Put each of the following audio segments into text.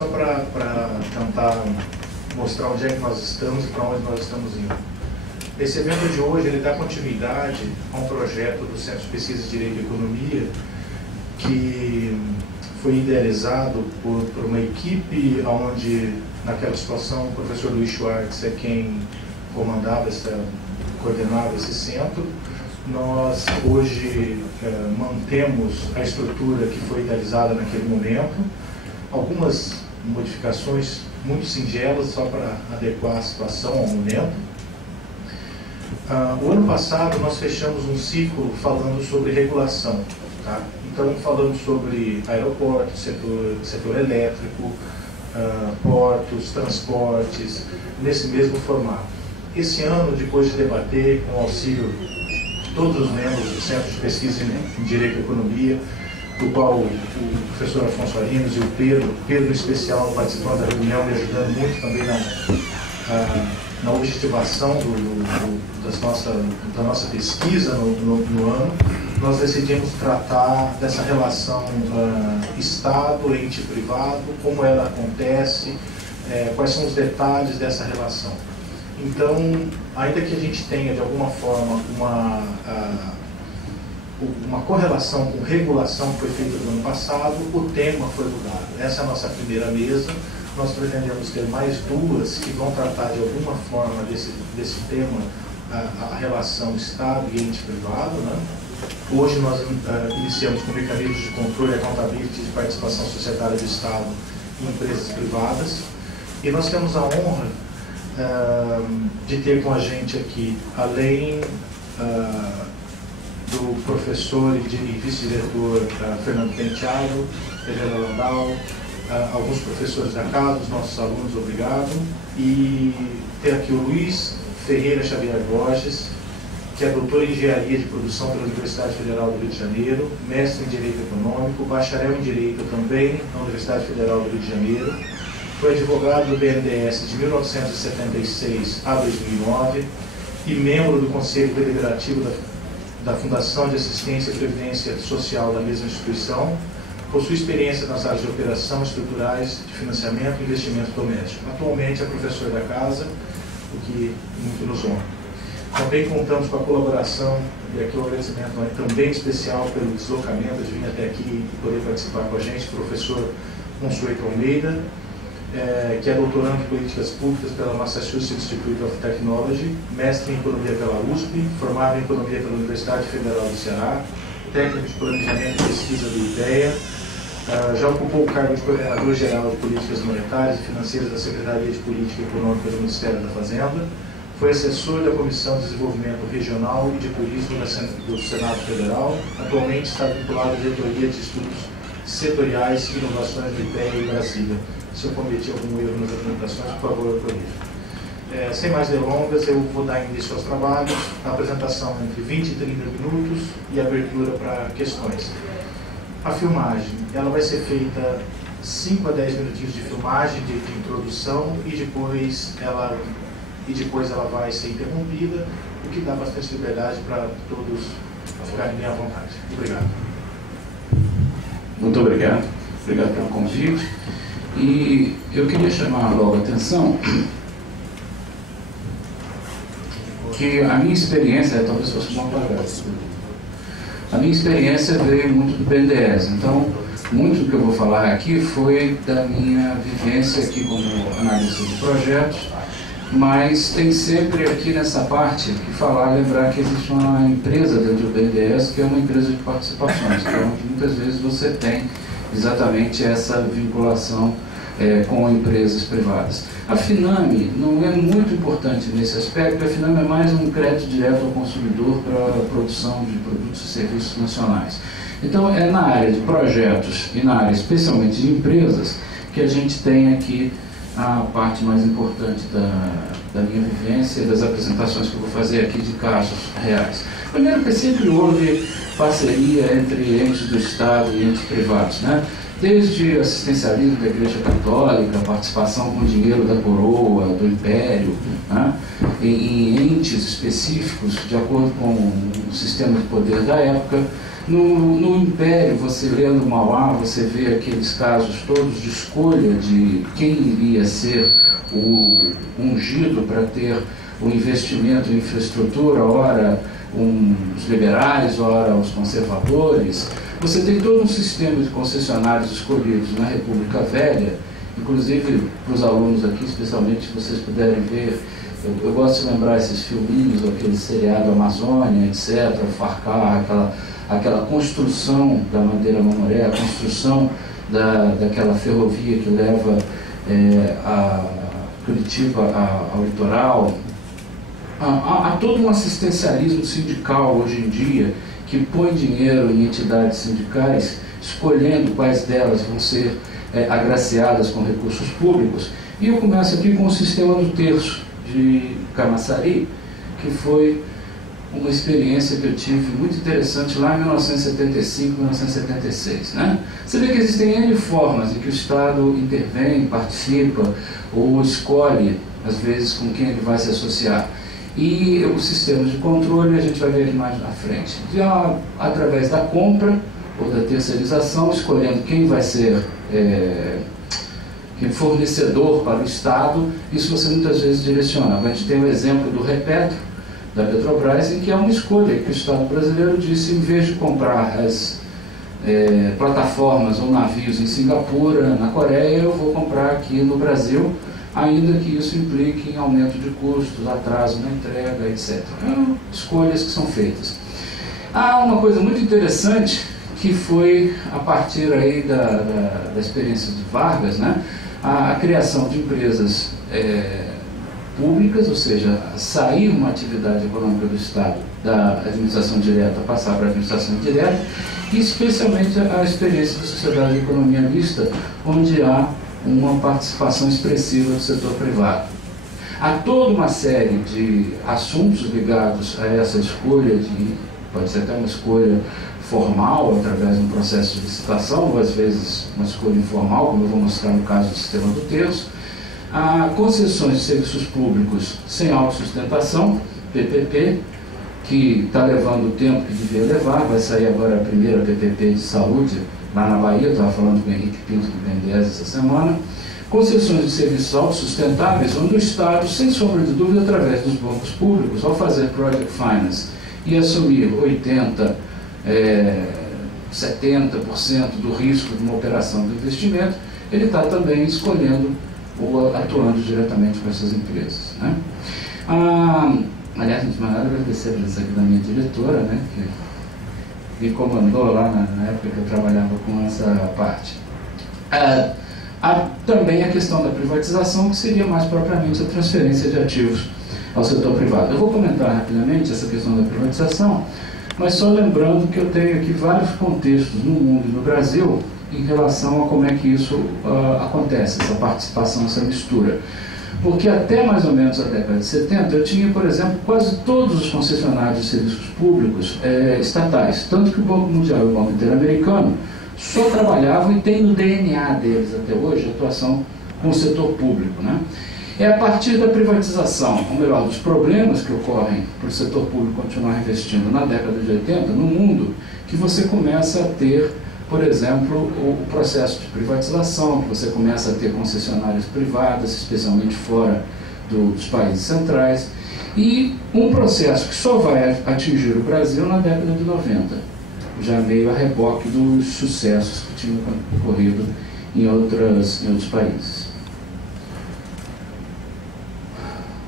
Só para tentar mostrar onde é que nós estamos e para onde nós estamos indo. Esse evento de hoje ele dá continuidade a um projeto do Centro de Pesquisa de Direito e Economia que foi idealizado por uma equipe onde, naquela situação, o professor Luiz Schwartz é quem coordenava esse centro. Nós hoje mantemos a estrutura que foi idealizada naquele momento, algumas modificações muito singelas só para adequar a situação ao momento. O ano passado nós fechamos um ciclo falando sobre regulação, tá? Então falamos sobre aeroportos, setor elétrico, portos, transportes, nesse mesmo formato. Esse ano, depois de debater com o auxílio de todos os membros do Centro de Pesquisa em Direito e Economia, do qual o professor Afonso Arinos e o Pedro em especial participando da reunião, me ajudando muito também na objetivação da nossa pesquisa no ano, nós decidimos tratar dessa relação Estado-ente privado, como ela acontece, quais são os detalhes dessa relação. Então, ainda que a gente tenha de alguma forma uma correlação com regulação que foi feita no ano passado, o tema foi mudado. Essa é a nossa primeira mesa. Nós pretendemos ter mais duas que vão tratar de alguma forma desse tema, a relação Estado e ente privado, né? Hoje nós iniciamos com mecanismos de controle, accountability de participação societária do Estado em empresas privadas. E nós temos a honra de ter com a gente aqui, além do professor e vice-diretor Fernando Penteado, Helena Landau, alguns professores da casa, os nossos alunos, obrigado, e ter aqui o Luiz Ferreira Xavier Borges, que é doutor em Engenharia de Produção pela Universidade Federal do Rio de Janeiro, mestre em Direito Econômico, bacharel em Direito também na Universidade Federal do Rio de Janeiro, foi advogado do BNDES de 1976 a 2009 e membro do Conselho Deliberativo da Fundação de Assistência e Previdência Social da mesma instituição. Possui experiência nas áreas de operação, estruturais, de financiamento e investimento doméstico. Atualmente é professor da casa, o que muito nos honra. Também contamos com a colaboração, e aqui o agradecimento também especial pelo deslocamento de vir até aqui e poder participar com a gente, professor Consueto Almeida, que é doutorando em Políticas Públicas pela Massachusetts Institute of Technology, mestre em Economia pela USP, formado em Economia pela Universidade Federal do Ceará, técnico de Planejamento e Pesquisa do IDEA, já ocupou o cargo de Coordenador-Geral de Políticas Monetárias e Financeiras da Secretaria de Política Econômica do Ministério da Fazenda, foi assessor da Comissão de Desenvolvimento Regional e de Turismo do Senado Federal, atualmente está vinculado à Diretoria de Estudos Setoriais e Inovações do IDEA em Brasília. Se eu cometi algum erro nas apresentações, por favor, corrija. Sem mais delongas, eu vou dar início aos trabalhos, a apresentação entre 20 e 30 minutos e abertura para questões. A filmagem, ela vai ser feita 5 a 10 minutinhos de filmagem, de introdução, e depois ela vai ser interrompida, o que dá bastante liberdade para todos ficarem bem à vontade. Obrigado. Muito obrigado. Obrigado pelo convite. E eu queria chamar logo a atenção que a minha experiência, talvez fosse bom apagar, a minha experiência veio muito do BNDES, então muito do que eu vou falar aqui foi da minha vivência aqui como analista de projetos, mas tem sempre aqui nessa parte que lembrar que existe uma empresa dentro do BNDES que é uma empresa de participações, então muitas vezes você tem exatamente essa vinculação com empresas privadas. A FINAME não é muito importante nesse aspecto, a FINAME é mais um crédito direto ao consumidor para a produção de produtos e serviços nacionais. Então é na área de projetos e na área especialmente de empresas que a gente tem aqui a parte mais importante da minha vivência e das apresentações que eu vou fazer aqui de casos reais. Primeiro que sempre houve parceria entre entes do Estado e entes privados, né? Desde assistencialismo da Igreja Católica, participação com dinheiro da coroa, do Império, né? em entes específicos, de acordo com o sistema de poder da época, No Império, você lendo Mauá, você vê aqueles casos todos de escolha de quem iria ser o ungido para ter o investimento em infraestrutura, ora os liberais, ora os conservadores. Você tem todo um sistema de concessionários escolhidos na República Velha, inclusive para os alunos aqui, especialmente, se vocês puderem ver, eu gosto de lembrar esses filminhos, aquele seriado Amazônia, etc., Farcar, aquela construção da Madeira Mamoré, a construção daquela ferrovia que leva a Curitiba ao litoral. Há todo um assistencialismo sindical hoje em dia que põe dinheiro em entidades sindicais, escolhendo quais delas vão ser agraciadas com recursos públicos. E eu começo aqui com o sistema do terço de Camaçari, que foi uma experiência que eu tive muito interessante lá em 1975, 1976. Né? Você vê que existem N formas em que o Estado intervém, participa ou escolhe, às vezes, com quem ele vai se associar. E os sistemas de controle a gente vai ver aqui mais na frente. Através da compra ou da terceirização, escolhendo quem vai ser fornecedor para o Estado, isso você muitas vezes direciona. A gente tem o exemplo do Repetro, da Petrobras, em que é uma escolha que o Estado brasileiro disse, em vez de comprar as plataformas ou navios em Singapura, na Coreia, eu vou comprar aqui no Brasil, ainda que isso implique em aumento de custos, atraso na entrega, etc. Escolhas que são feitas. Há uma coisa muito interessante que foi a partir aí da experiência de Vargas, né? A criação de empresas públicas, ou seja, sair uma atividade econômica do Estado da administração direta, passar para a administração indireta, e especialmente a experiência da sociedade de economia mista, onde há uma participação expressiva do setor privado. Há toda uma série de assuntos ligados a essa escolha, pode ser até uma escolha formal, através de um processo de licitação, ou às vezes uma escolha informal, como eu vou mostrar no caso do sistema do terço. Há concessões de serviços públicos sem autossustentação, PPP, que está levando o tempo que devia levar. Vai sair agora a primeira PPP de saúde, lá na Bahia, estava falando com o Henrique Pinto do BNDES essa semana. Concessões de serviços autossustentáveis, onde o Estado, sem sombra de dúvida, através dos bancos públicos, ao fazer project finance e assumir 80%, 70% do risco de uma operação de investimento, ele está também escolhendo ou atuando diretamente com essas empresas. Né? Aliás, antes de mais nada, agradecer a presença aqui da minha diretora, né, que me comandou lá na época que eu trabalhava com essa parte. Há também a questão da privatização, que seria mais propriamente a transferência de ativos ao setor privado. Eu vou comentar rapidamente essa questão da privatização, mas só lembrando que eu tenho aqui vários contextos no mundo e no Brasil em relação a como é que isso acontece, essa participação, essa mistura. Porque até mais ou menos a década de 70 eu tinha, por exemplo, quase todos os concessionários de serviços públicos estatais, tanto que o Banco Mundial e o Banco Interamericano só trabalhavam e tem no DNA deles até hoje a atuação com o setor público. Né? É a partir da privatização, ou melhor, dos problemas que ocorrem para o setor público continuar investindo na década de 80 no mundo, que você começa a ter, por exemplo, o processo de privatização, que você começa a ter concessionárias privadas, especialmente fora dos países centrais, e um processo que só vai atingir o Brasil na década de 90, já meio a reboque dos sucessos que tinham ocorrido em outros países.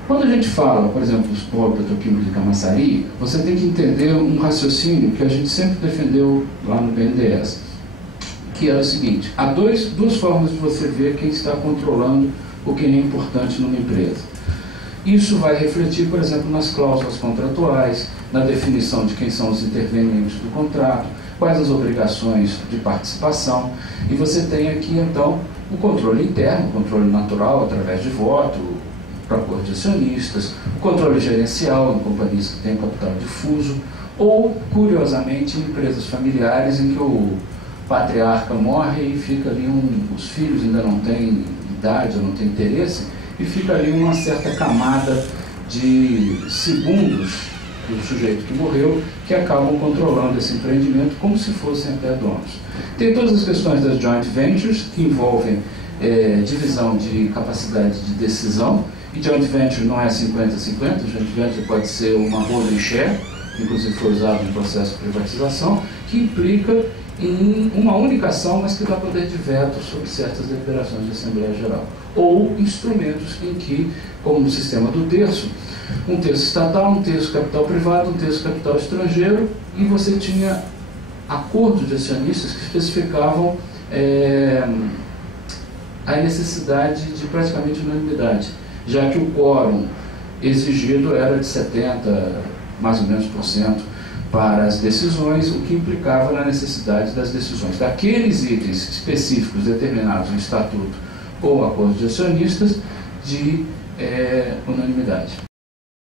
Quando a gente fala, por exemplo, dos polos petroquímicos de Camaçari, você tem que entender um raciocínio que a gente sempre defendeu lá no BNDES, que era o seguinte: há duas formas de você ver quem está controlando o que é importante numa empresa. Isso vai refletir, por exemplo, nas cláusulas contratuais, na definição de quem são os intervenientes do contrato, quais as obrigações de participação, e você tem aqui, então, o controle interno, o controle natural, através de voto, para acordo de acionistas, o controle gerencial em companhias que têm capital difuso, ou, curiosamente, em empresas familiares em que o patriarca morre e fica ali os filhos ainda não têm idade ou não têm interesse, e fica ali uma certa camada de segundos do sujeito que morreu, que acabam controlando esse empreendimento como se fossem até donos. Tem todas as questões das joint ventures, que envolvem divisão de capacidade de decisão, e joint venture não é 50-50, joint venture pode ser uma holding share, que inclusive foi usado no processo de privatização, que implica em uma única ação, mas que dá poder de veto sobre certas deliberações de Assembleia Geral. Ou instrumentos em que, como no sistema do terço, um terço estatal, um terço capital privado, um terço capital estrangeiro, e você tinha acordos de acionistas que especificavam a necessidade de praticamente unanimidade, já que o quórum exigido era de 70%, mais ou menos, para as decisões, o que implicava na necessidade das decisões daqueles itens específicos determinados no Estatuto ou acordo de acionistas de unanimidade.